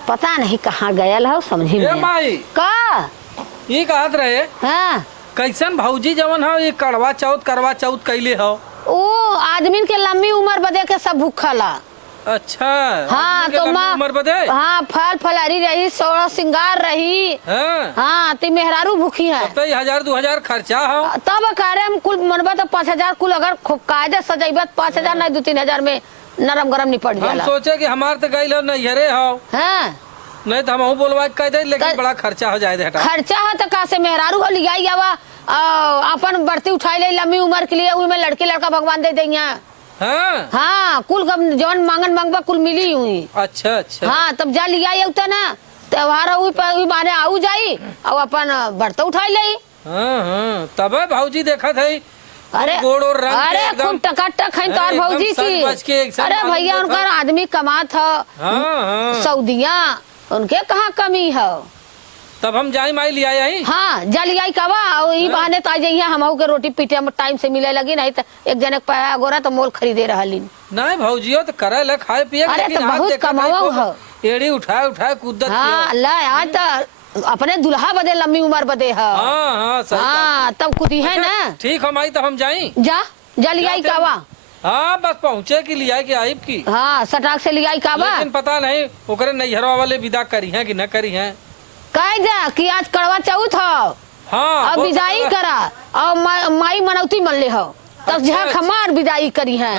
पता नहीं कहाँ गयल हो समझी में माई का ये कहत रहे हाँ कैसन भौजी जवन हो ये करवा चौथ कैले हो। ओ आदमी के लंबी उम्र बदे के सब भूखला। अच्छा हाँ तो उम्र बदे हाँ फल फलहरी रही सोलह श्रृंगार रही। हाँ, हाँ तो मेहरारू भूखी है तो 1000-2000 खर्चा हो। तब कह रहे हम कुल मनबा तो 5000 कुल अगर खूब कायदे सजेबा 5000 नहीं 2-3 में नरम गरम निपट हम जाला। सोचे कि हमार तो गई हो नैहरे हो हाँ नहीं तो हम बोलवा कह दे लेकिन बड़ा खर्चा हो जाए खर्चा है तो कैसे मेहरारू हो लिया जावा अपन बर्ती उठाई ले लंबी उम्र के लिए में लड़के लड़का भगवान दे देंगे। हाँ हाँ कुल जवन मांगन मांगबा कुल मिली हुई। अच्छा अच्छा हाँ तब जा लिया उतना ना त्योहार माने आऊ जाई और अपन बर्तन उठाई ले। हाँ हाँ तब भौजी देखा थे अरे गोड़ और रंग अरे खूब टकाटक है तोर भौजी की। अरे भैया उनका आदमी कमात है सऊदिया उनके कहाँ कमी है। तब हम जाई माई लिया आई। हाँ जा लिया कवा और ई बहाने तो आ जाइए हम के रोटी पीटे में टाइम से मिले लगी नहीं तो एक जने पाया गोरा तो मोल खरीदे रहा नहीं भौजियो तो करे ले खाए पिए। अरे तो बहुत कमावा हो एड़ी उठाए कूदत। हाँ ला आज तो अपने दुल्हा बदे लंबी उम्र बदे है। हाँ हाँ सही हाँ तब खुदी है ना। ठीक है माई तब हम जाई जा लिया कावा। हाँ बस पहुँचे की लिया की आइब की। हाँ सटाक से लिया कावा लेकिन पता नहीं ओकरे नैहरवा वाले विदा करी है कि न करी है। कह जा कि आज करवा चौथ हो। हाँ अब विदाई करा और माई मनौती मन ले हो तब झक हमार विदाई करी है।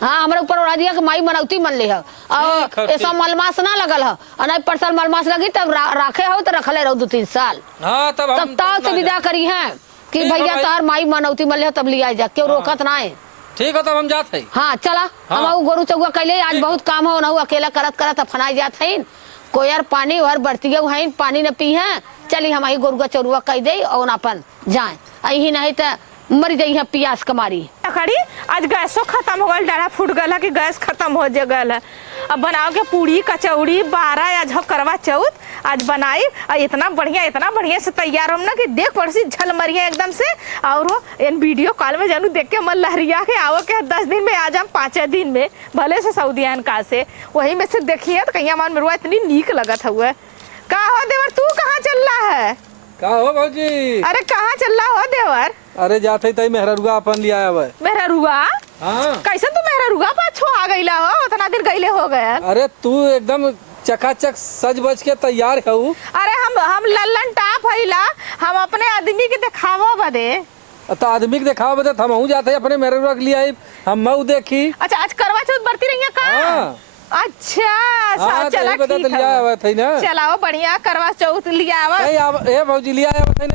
हाँ हमारे ऊपर उड़ा दिया कि माई मनौती मन ले हो और ऐसा मलमास ना लगल हो और नहीं परसल मलमास लगी तब राखे हो तो रखले रहो 2-3 साल। हाँ तब ताव से विदा करी है कि भैया तार माई मनौती मन ले तब लिया जा क्यों रोकत ना है। ठीक है तब हम जाते हैं। हाँ चला हम गोरू चौगा कैले आज बहुत काम हो ना अकेला करत करत फनाई जात है कोई यार पानी और बढ़ती है पानी न पी है चली हम आई गोरुआ चौरुआ कह दे और अपन जाए अही नहीं तो मर जाई है पियास कमारी। खड़ी आज गैसो खत्म हो गल डारा फूट गला कि गैस खत्म हो गल। अब बनाओ के पूड़ी कचौड़ी 12 आज हो करवा चौथ आज बनाई और इतना बढ़िया से तैयार हम ना कि देख पड़सी झलमरिया एकदम से। और इन वीडियो कॉल में जानू देख के मन लहरिया के आओ के 10 दिन में आ जाम 5 दिन में भले से सऊदियान का से वही में से देखिए तो कहीं मान मेरुआ इतनी नीक लगत हुआ। का हो देवर तू कहाँ चल रहा है? का हो भौजी? अरे कहाँ चल रहा हो देवर? अरे जाते तई मेहरुआ अपन लिया है। मेहरुआ? हाँ कैसे तू मेहरुआ पाछो आ गईला हो उतना दिन गईले हो गए। अरे तू एकदम चकाचक सज बज के तैयार है। अरे हम लल्लन टाप हैला हम अपने आदमी के दिखावा बदे। तो आदमी के दिखावा बदे हम जाते अपने मेहरुआ के लिए हम देखी। अच्छा आज करवा चौथ बरती रही है का? अच्छा चला ठीक है चलाओ बढ़िया करवा चौथ लिया ए भौजी लिया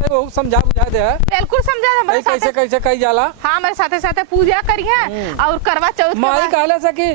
तो समझा बुझा दे। बिल्कुल समझा हमारे कैसे कैसे कही जाला। हाँ हमारे साथे पूजा करी है और करवा चौथ माई कहले से कि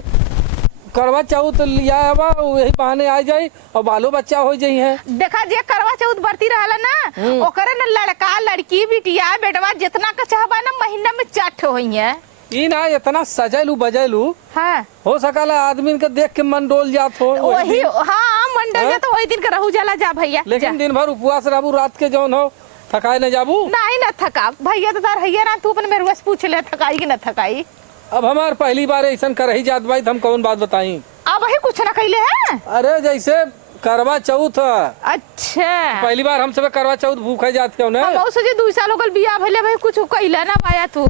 करवा चौथ लिया वही बहाने आ जाई और बालो बच्चा हो जाई है। देखा जे करवा चौथ बरती रहला ना ओकरे न लड़का लड़की बिटिया बेटवा जितना का चाहबा ना महीना में 4 होई है। ई ना इतना सजैलू बजैलू हाँ हो सकला आदमी के देख के मन डोल जात हो वही। हाँ मन डोल जात वही दिन का रहू जाला जा भैया। लेकिन दिन भर उपवास रहू रात के जौन हो थकाए न जाबू नहीं ना थका भैया तो तार हैया ना तू अपन मेरे से पूछ ले थकाई कि न थकाई। अब हमार पहली बार ऐसा कर ही जात भाई हम कौन बात बताई। अब वही कुछ ना कहले है। अरे जैसे करवा चौथ। अच्छा पहली बार हम सब करवा चौथ भूखे जाते हो ना। बहुत से 2 साल हो गल बियाह भले भाई कुछ कहले ना पाया तू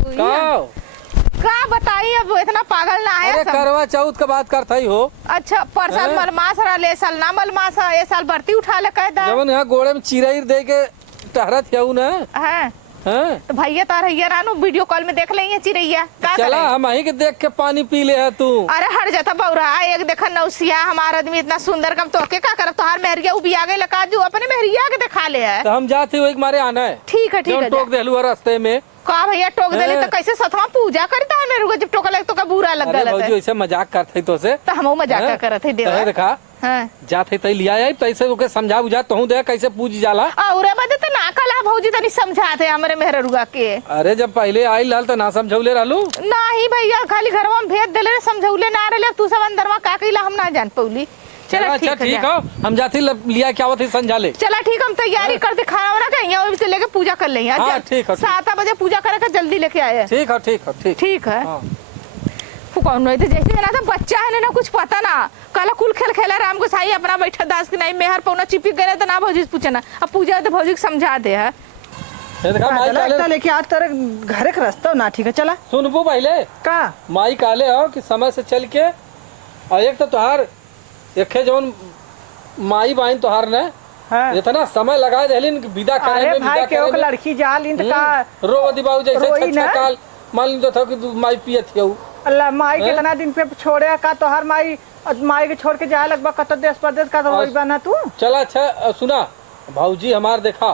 का बताई अब इतना पागल ना है। अरे करवा चौथ का बात करता ही हो। अच्छा परसाल मलमास ले साल ना मलमास ए साल बर्ती उठा ले कह दा जवन यहाँ गोड़े में चिरई दे के टहरत है ना। हां हाँ? तो भैया तार हैया रानू वीडियो कॉल में देख लेंगे चिरैया चला हम ही के देख के पानी पी ले है तू। अरे हट जाता बौरा एक देखा नौसिया हमारा आदमी इतना सुंदर कम तो के का करब तोहार मेहरिया उबी आ गई लका जो अपने मेहरिया के दिखा ले है। तो हम जाते हुए मारे आना है। ठीक है टोक देलू रास्ते में का भैया टोक देले तो कैसे सतवा पूजा करता है मेरे को जब टोका लग तो का बुरा लग गलत है। ऐसे मजाक करते तो से तो हम मजाक करत है देवा देखा। हां जाते तई लिया आई तैसे ओके समझा बुझा तहू दे कैसे पूज जाला। और बदे तो ना कला भौजी तनी समझाते हमरे मेहरुआ के। अरे जब पहले आई लाल तो ना समझौले रहलू नहीं भैया खाली घरवा में भेज देले समझौले ना रहले तू सब अंदरवा का कइला हम ना जान पौली। चला ठीक हो हम जाती लिया क्या होती समझा ले। चला ठीक हम तैयारी करते खाना वाना कहीं और से लेके पूजा कर लेंगे। हाँ, ठीक है 7 बजे पूजा करे का जल्दी लेके आए। ठीक है ठीक है कौन नहीं थे जैसे ना तो बच्चा है ना कुछ पता ना कल कुल खेल खेला राम को साई अपना बैठा दास की नहीं मेहर पौना चिपक गए तो ना भौजी से पूछना अब पूजा तो भौजी को समझा दे है ये देखा माई काले लेके आज तेरे घरे का रास्ता ना ठीक है चला सुनबो पहले का माई काले हो कि समय से चल के और एक तो तुहार एक जौन माई बहन तुहार ने हाँ। इतना समय लगा देलिन कि विदा करे अरे में भाई विदा केहू करे के में लड़की जाल इंत का रोवती बाबू जैसे रोई छछा ना। काल मान लो था कि तू माई पियत हियौ अल्लाह माई हैं? कितना दिन पे छोड़े का तोहर माई के छोड़ के जाए लगभग कत देश परदेश का तो और- होई बना तू चला अच्छा सुना भाऊजी हमार देखा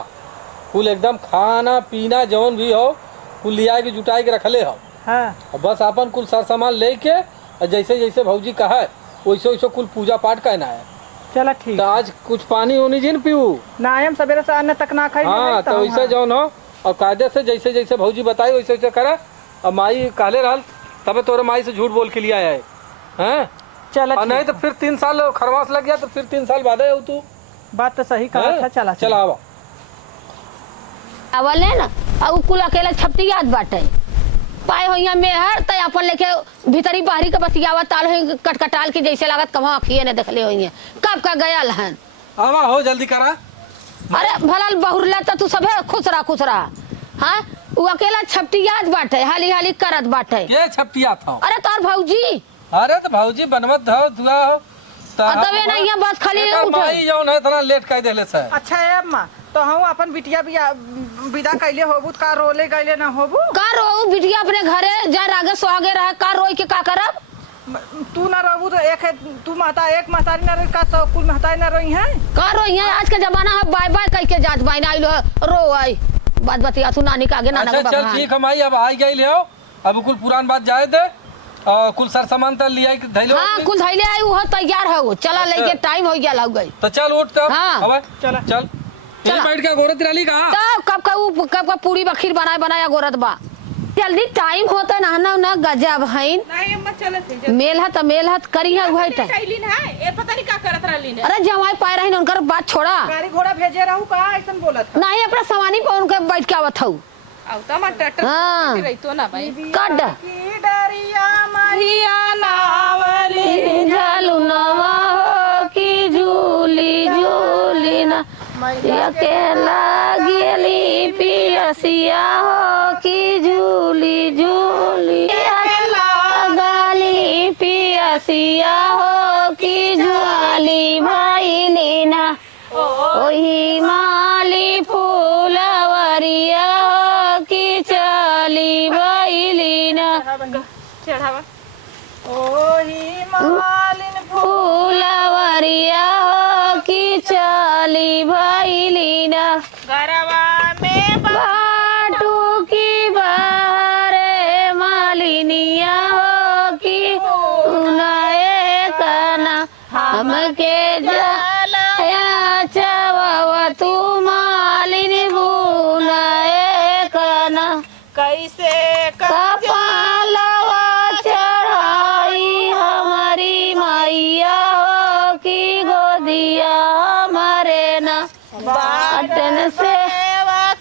कुल एकदम खाना पीना जौन भी हो कुल लिया के जुटाई के रखले हो हाँ और बस अपन कुल सार सामान लेके और जैसे जैसे भाऊजी कहा है वैसे वैसे कुल पूजा पाठ करना है चला ठीक तो आज कुछ पानी होनी जी न पीऊ ना हम सवेरे से अन्न तक ना खाई हाँ तो वैसे जौन हो और कायदे से जैसे जैसे भाऊजी बताई वैसे वैसे करा और माई काले रहल तबे तोरे माई से झूठ बोल के लिया है हैं चला और नहीं तो फिर 3 साल खरवास लग गया तो फिर 3 साल बाद आए तू बात तो सही कहा था चला चला आवा आवल है ना और कुल अकेला छपटी याद बाटे पाए हो यहाँ मेहर तो अपन लेके भीतरी बाहरी के बतियावा ताल हो कटकटाल की जैसे लागत कहाँ अखिए ने देखले हो कब का गया हन आवा हो जल्दी करा अरे भला बहुरला तो तू सबे खुश रहा हाँ वो अकेला छपटी याद बाटे हाली हाली करत बाटे के छपटिया था अरे तोर भौजी अरे तो भाऊजी बनवत हो दुआ हो तबे ना यहाँ बस खाली एकर उठे माई जौन है इतना लेट कह देले से अच्छा है अम्मा तो हम अपन बिटिया भी विदा कैले होबू का रोले गैले ना होबू का रो बिटिया अपने घरे जा रागे सुहागे रहे का रोई के का करब तू ना रहबू तो एक है तू माता एक महतारी ना रही का सब कुल महतारी ना रही है का रोई है आज के जमाना है बाय बाय कह के जात बाइन आइलो रो आई बात बतिया तू नानी का आगे नाना अच्छा को चल बकवान। ठीक है माई अब आई गई ले आओ अब कुल पुरान बात जाए दे और कुल सर सामान तो लिया धैलो हाँ कुल धैले आई वो तैयार है वो चला अच्छा। लेके टाइम हो गया लग गई तो चल उठ तब हाँ। अब चला। चल यहीं बैठ के गोरत रली कहा तब कब का पूरी बखीर बनाया गोरत बा जल्दी टाइम होता नहाना ना गजब हईन नहीं अम्मा चलत मेल हत करी है वही टाइम कैलिन है ए पता नहीं का करत रहली ने अरे जमाई पाए रही उनकर बात छोड़ा गाड़ी घोड़ा भेजे रहू का ऐसन बोलत नहीं अपना सामानी पर उनके बैठ के आवत हूँ अब तो मत टट हाँ। रही तो ना भाई कड की डरिया हिया नावली झालू नवा हो की झूली झूली ना अकेला गेली पियसिया हो की झूली झूली गाली पियसिया हो की झूली भाई ना ओही माली फूलवरिया हो की चली भाई ना चढ़ावा ओही मालिन फूलवरिया हो की चली भाई ना गरवा में बाटू की बारे मालिनिया हो की उनाए कना हमके जलाया चवा तू मालिन बुनाए कना कैसे कपालवा चढ़ाई हमारी मैया हो की गोदिया हमारे ना बाटन से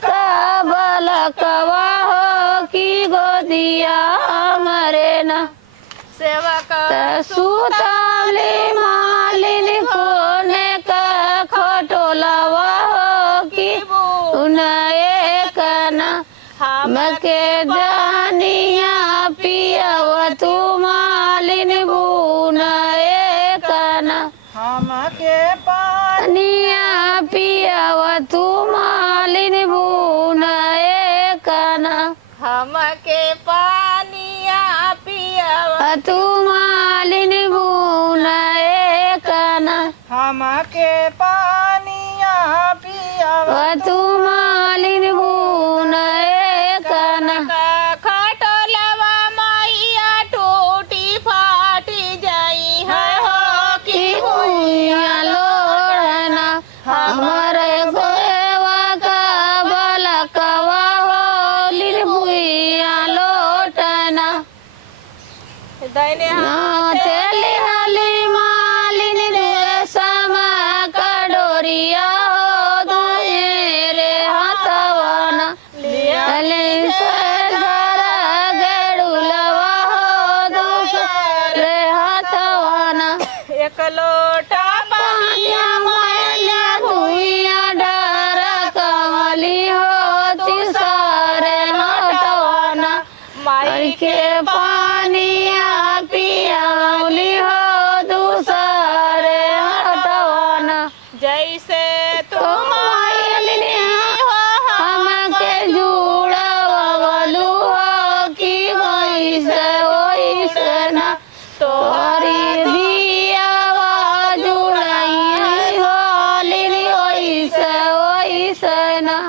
कबल कवा हो की गोदिया हमारे ना सेवक सुताली मालिन कोने का खटोलावा हो की उनाए कना हमके जानिया पियाव तू मालिन बुनाए कना हमके पानी निया पियाव तू मालिन बुनाए कना हमके पानिया पियावा तू मालिन बुनाए कना हमके पानिया पियावा तू मालिन बुनाए कना खटोलवा मैया टूटी फाटी जाई है हो की हुइया लोड़ना हमारे गोएवा का बलकवा हो लिन हुइया लोटना दैने चली हली मालिन रे समा कडोरिया हो दोए रे हाथवाना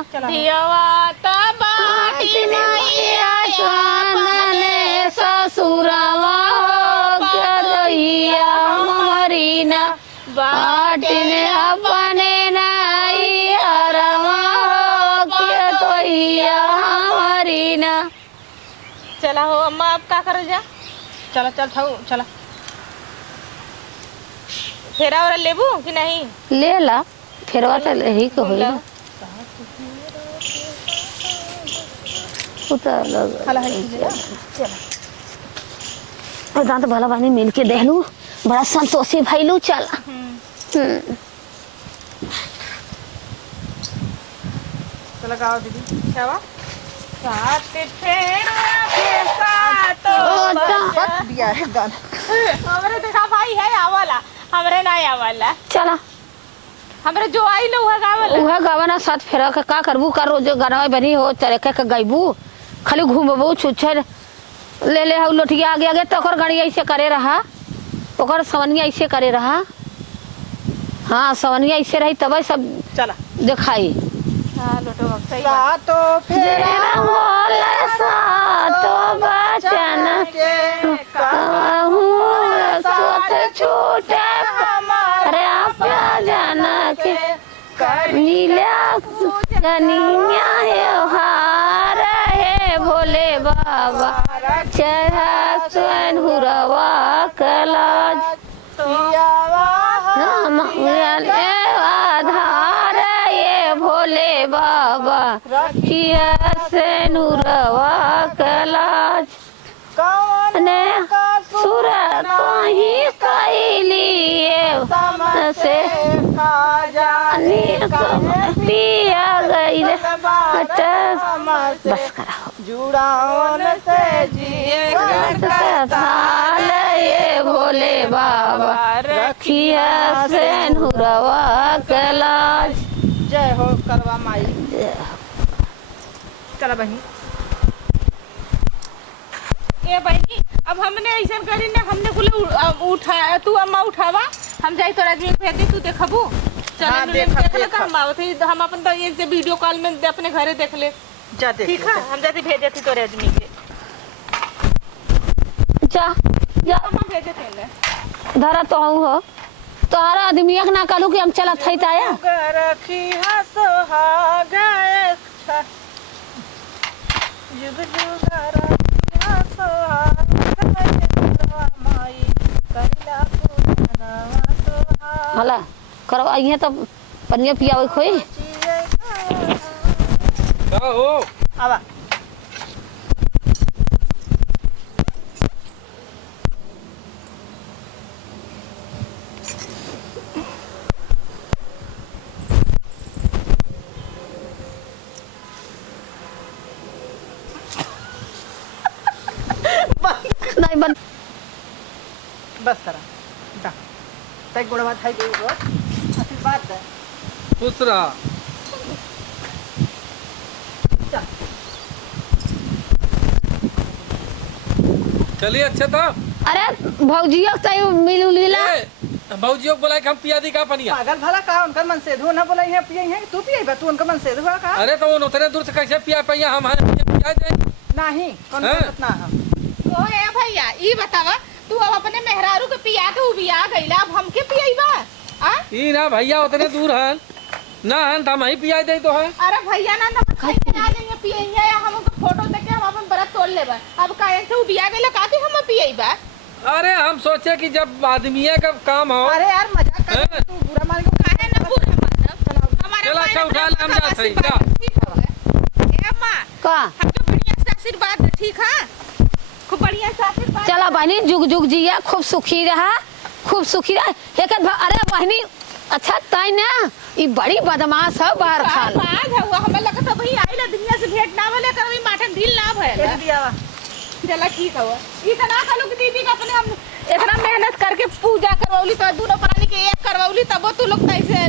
दियावा त बाटी मैया ने ससुरवा के दैया मरीना बाटने अपने नाई हरवा के दैया मरीना। चला हो अम्मा अब का कर जा चला चल थाऊ चला फेरा और लेबू कि नहीं ले ला फेरवा तो यही को होई ना उतर लग हला है चला और दांत भला बानी मिल के देहलू बड़ा संतोषी भइलू चला चला गाओ दीदी क्या साथ फेरा के साथ बस दिया है गाना हमरे देखा भाई है आवाला हमरे नहीं आवाला चला हमरे जो आई लो है गावाला उहा गवाना साथ फेरा के का करबू कर रोज गरवा बनी हो चले के गाइबू खाली घूमबू छुछर ले ले हउ लोटिया आगे आगे तो ओकर गाड़ी ऐसे करे रहा ओकर सवनिया ऐसे करे रहा हाँ सवनिया ऐसे रही तब सब चला दिखाई हां लोटो सही बात सातो फेरा बोले सातो बचन कहूँ सोच छूटे अरे आप जान के मिला कनिया है हार है भोले बाबा चढ़ा स्वयं हुरवा कलाज आधार ये भोले बाबा रखिया से नूरवा कलाज ने सूरत ही कैलिए से पिया गई बस करा जुड़ावन से ये भोले बाबा रखिया से नूरवा कलाज। जय हो करवा माई चला बहनी ए बहनी अब हमने ऐसा करी ना हमने कुल उठा तू अम्मा उठावा हम जाई तो आदमी भेज दे तू देखबू चल हाँ, हम देखब, देख ले देखब। हम आवत ही हम अपन तो ये से वीडियो कॉल में अपने घरे देख ले जा देख ठीक है हम जाती भेज देती तो आदमी के जा जा हम भेज देते हैं धरा तो हूँ हो तोहरा आदमिया के ना कहलू कि हम चलत है ताया रखी सोहागा युग युग रखी सोहागा माई कैला पूजनवा सोहागा हला करवाइए तो पनिया पियावे खोई का हो आवा नहीं बन बस करा दा तय गुणवा थाई गई हो आशीर्वाद दे खुश रहा चल चलिए अच्छा था अरे भौजिया तो मिल उलीला भौजियों को बोला कि हम पिया दी का पनिया पागल भला का उनका मन से धो ना बोला है पिए है तू पिए बा तू उनका मन से धो का अरे तो वो उतने दूर से कैसे पिया पाइया हम पिया जाए नहीं कौन हाँ? जरूरत ना हम ओ ए भैया ई बतावा तू अब अपने मेहरारू के पिया के उबिया गइला अब हमके पियइबा आ ई ना भैया उतने दूर हन ना हन तो हम ही पिया दे तो है अरे भैया ना ना खाई के आ जाइए पियइया या हमको फोटो देख के हम अपन बरत तोड़ लेबा अब काहे से उबिया गइला का के हम पियइबा अरे हम सोचे कि जब आदमी का काम हो अरे यार मजाक कर हाँ? तू बुरा मान के काहे ना पूरा मतलब हमारे चल अच्छा उठा ले हम जाते हैं जा ए अम्मा का हमको बढ़िया से आशीर्वाद दे ठीक है खूब बढ़िया से आशीर्वाद चला बहनी जुग जुग जिया खूब सुखी रहा खूब सुखी रहा एक अरे बहनी अच्छा ताई ना ये बड़ी बदमाश है बाहर खाल बात है वो हमें लगता भाई आइला दुनिया से भेंट ना वाले कर भी माठन ढील ना भयल भेज दिया वा चला ठीक है इतना कलू की दीदी का अपने हम इतना मेहनत करके पूजा करवौली तो दोनों प्राणी के एक करवौली तब तू लोग कैसे